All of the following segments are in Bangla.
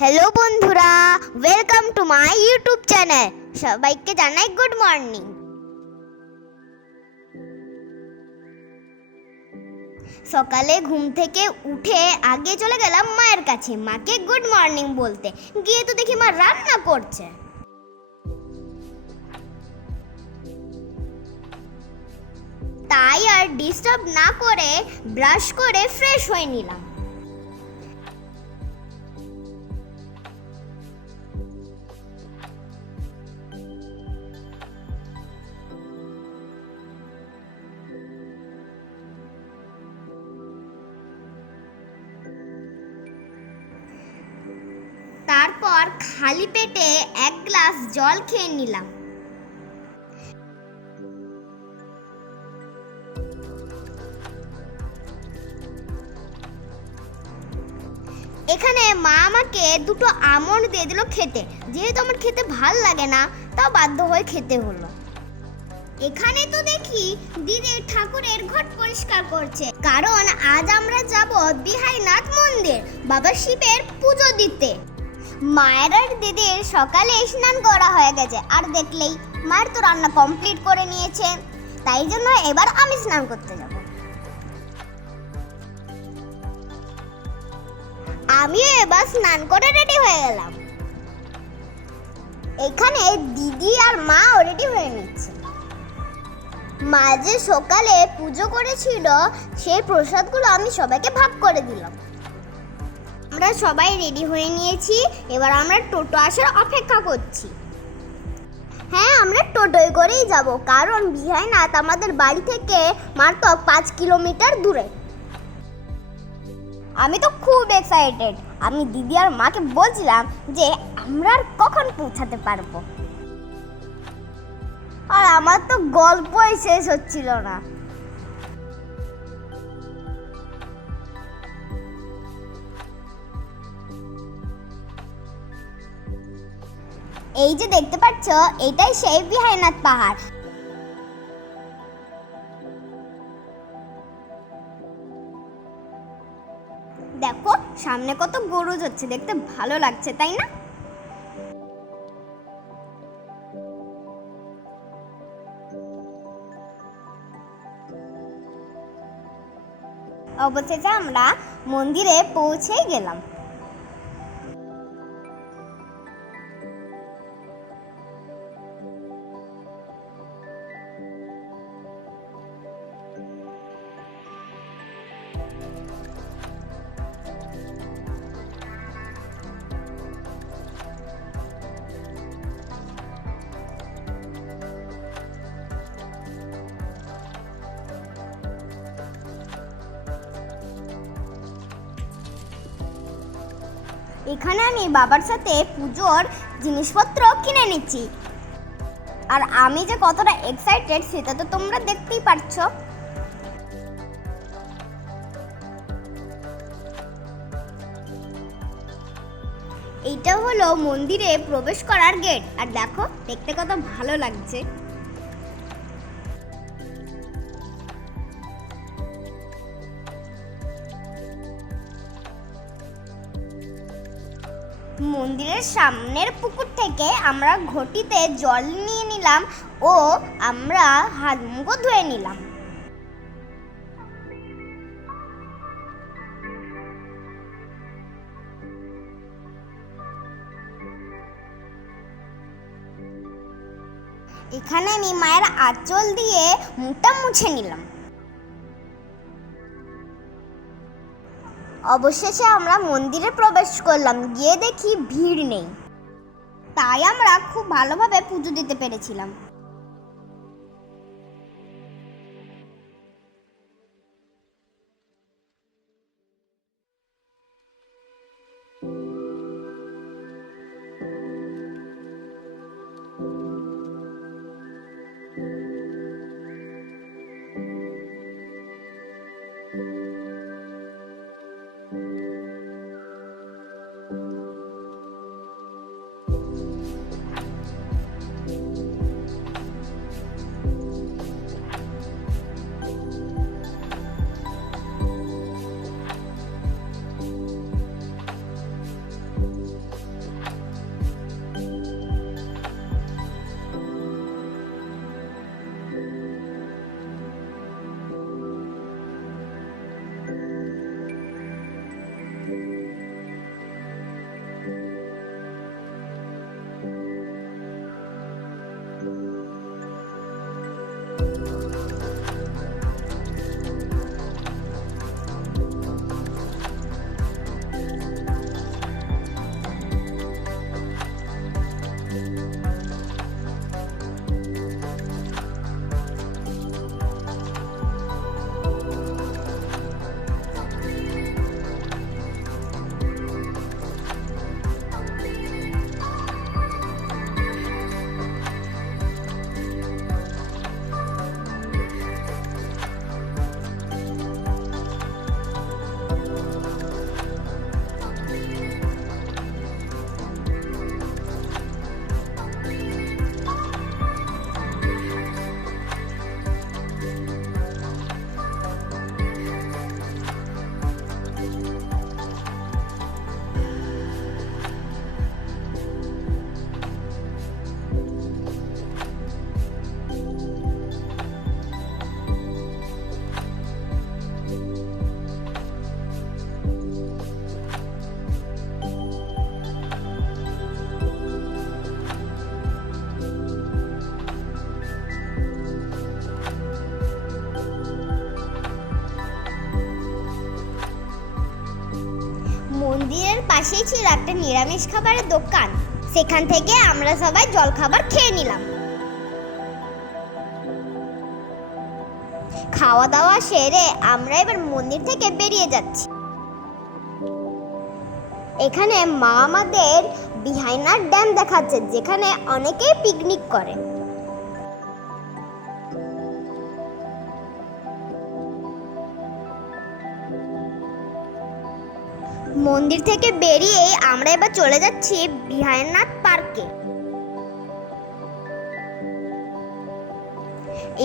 হ্যালো বন্ধুরা, welcome to my YouTube channel. সবাইকে জানাই গুড মর্নিং। সকালে ঘুম থেকে উঠে আগে চলে গেলাম মায়ের কাছে মাকে গুড মর্নিং বলতে। গিয়ে তো দেখি মা রান্না করছে। তাই আর ডিস্টার্ব না করে ব্রাশ করে ফ্রেশ হয়ে নিলাম। তারপর খালি পেটে এক গ্লাস জল খেয়ে নিলাম। এখানে মা আমাকে দুটো আমন্ড দিয়ে দিল খেতে। যেহেতু আমার খেতে ভাল লাগে না, তাও বাধ্য হয়ে খেতে হলো। এখানে তো দেখি দিদি ঠাকুরের ঘট পরিষ্কার করছে, কারণ আজ আমরা যাব বিহাইনাথ মন্দির বাবা শিবের পুজো দিতে। মায়ের আর দিদির সকালে স্নান করা হয়ে গেছে, আর দেখলেই মায়ের তো রান্না কমপ্লিট করে নিয়েছে। তাই জন্য এবার আমি স্নান করতে যাব। আমিও এবার স্নান করে রেডি হয়ে গেলাম। এখানে দিদি আর মা রেডি হয়ে নিচ্ছে। মা যে সকালে পুজো করেছিল সেই প্রসাদগুলো আমি সবাইকে ভাগ করে দিলাম। আমরা সবাই রেডি হয়ে নিয়েছি, এবার আমরা টোটো আসার অপেক্ষা করছি। হ্যাঁ, আমরা টোটোয় করেই যাব, কারণ বিহাইনাথ আমাদের বাড়ি থেকে মাত্র 5 কিলোমিটার দূরে। আমি তো খুব এক্সাইটেড। আমি দিদি আর মাকে বলছিলাম যে আমরা আর কখন পৌঁছাতে পারবো, আর আমার তো গল্পই শেষ হচ্ছিল না। এই যে দেখতে পাচ্ছ, এটাই সেই বিহাইনাথ পাহাড়। দেখো সামনে কত গরু যাচ্ছে, দেখতে ভালো লাগছে তাই না? অবশেষে আমরা মন্দিরে পৌঁছেই গেলাম। এখানে আমি বাবার সাথে পুজোর জিনিসপত্র কিনে নিচ্ছি, আর আমি যে কতটা এক্সাইটেড সেটা তো তোমরা দেখতেই পারছো। এইটা হলো মন্দিরে প্রবেশ করার গেট, আর দেখো দেখতে কত ভালো লাগছে। মন্দিরের সামনের পুকুর থেকে আমরা ঘটিতে জল নিয়ে নিলাম ও আমরা হাত মুখ ধুয়ে নিলাম। এখানে আমি মায়ের আঁচল দিয়ে মুখটা মুছে নিলাম। অবশেষে আমরা মন্দিরে প্রবেশ করলাম। গিয়ে দেখি ভিড় নেই, তাই আমরা খুব ভালোভাবে পুজো দিতে পেরেছিলাম। পাশেই ছিল একটা নিরামিষ খাবারের দোকান। সেখান থেকে আমরা সবাই জলখাবার খেয়ে নিলাম। খাওয়া দাওয়া সেরে আমরা এবার মন্দির থেকে বেরিয়ে যাচ্ছি। এখানে মা আমাদের বিহাইনার ড্যাম দেখাচ্ছে, যেখানে অনেকেই পিকনিক করে। মন্দির থেকে বেরিয়ে আমরা এবার চলে যাচ্ছি বিহাইনাথ পার্কে।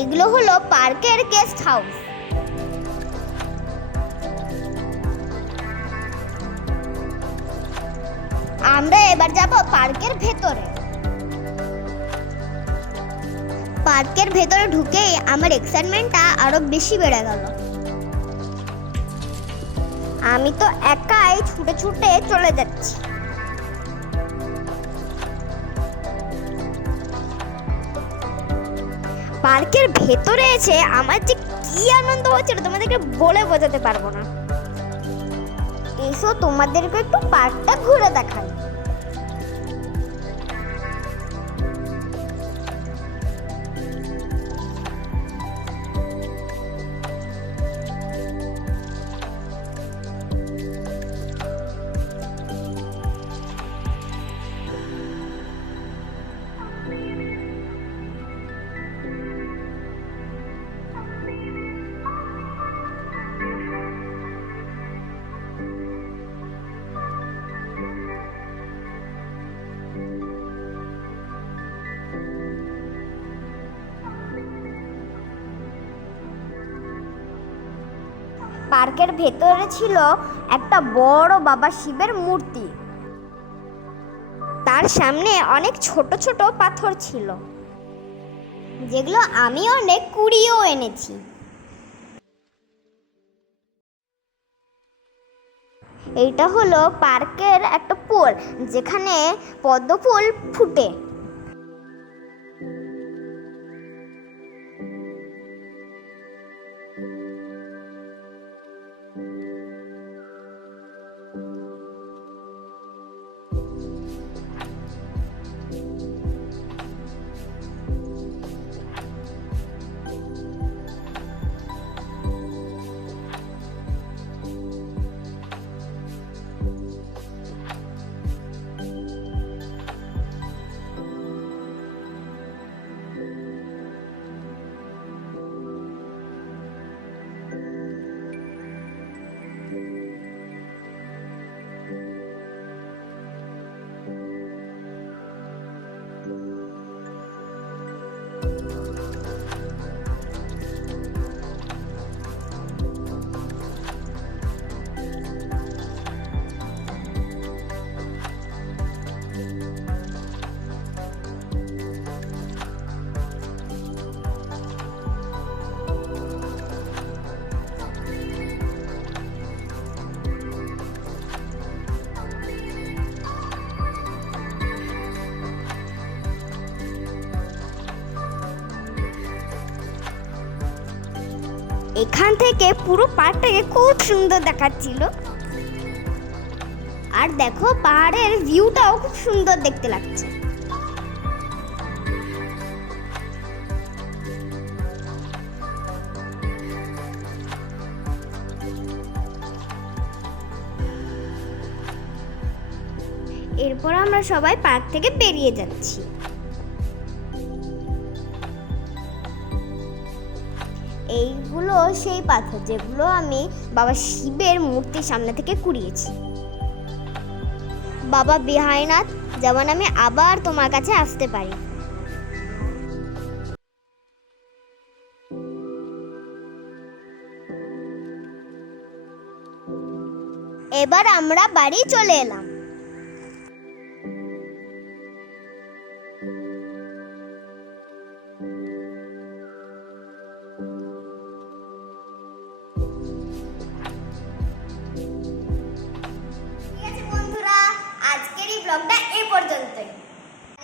এগুলো হলো পার্কের গেস্ট হাউস। আমরা এবার যাব পার্কের ভেতরে। পার্কের ভেতরে ঢুকেই আমার এক্সাইটমেন্টটা আরো বেশি বেড়ে গেল। আমি তো একাই ছুটে ছুটে চলে যাচ্ছি। পার্কের ভেতরে এসে আমার যে কি আনন্দ হচ্ছিল তোমাদেরকে বলে বোঝাতে পারবো না। এসো তোমাদেরকে একটু পার্কটা ঘুরে দেখাই। পার্কের ভেতরে ছিল একটা বড় বাবা শিবের মূর্তি। তার সামনে অনেক ছোট ছোট পাথর ছিল, যেগুলো আমি অনেক কুড়িয়েও এনেছি। এইটা হলো পার্কের একটা ফুল, যেখানে পদ্ম ফুল ফুটে। এখান থেকে পুরো পার্কটাকে খুব সুন্দর দেখাচ্ছিল। আর দেখো পাহাড়ের ভিউটাও খুব সুন্দর দেখতে লাগছে। এরপর আমরা সবাই পার্ক থেকে বেরিয়ে যাচ্ছি। এইগুলো সেই পাথর যেগুলো আমি বাবা শিবের মূর্তির সামনে থেকে কুড়িয়েছি। বাবা বিহাইনাথ, যেমন আমি আবার তোমার কাছে আসতে পারি। এবার আমরা বাড়ি চলে এলাম। ব্লগটা এই পর্যন্তই।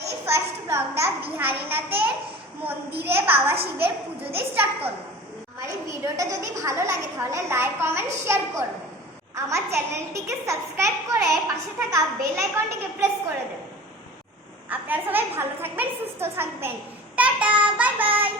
এই ফার্স্ট ব্লগটা বিহারীনাথের মন্দিরে বাবা শিবের পুজো দিয়ে স্টার্ট করলাম। আমার এই ভিডিওটা যদি ভালো লাগে তাহলে লাইক, কমেন্ট, শেয়ার করবেন। আমার চ্যানেলটিকে সাবস্ক্রাইব করে পাশে থাকা বেল আইকনটিকে প্রেস করে দেবেন। আপনারা সবাই ভালো থাকবেন, সুস্থ থাকবেন। Tata, bye bye.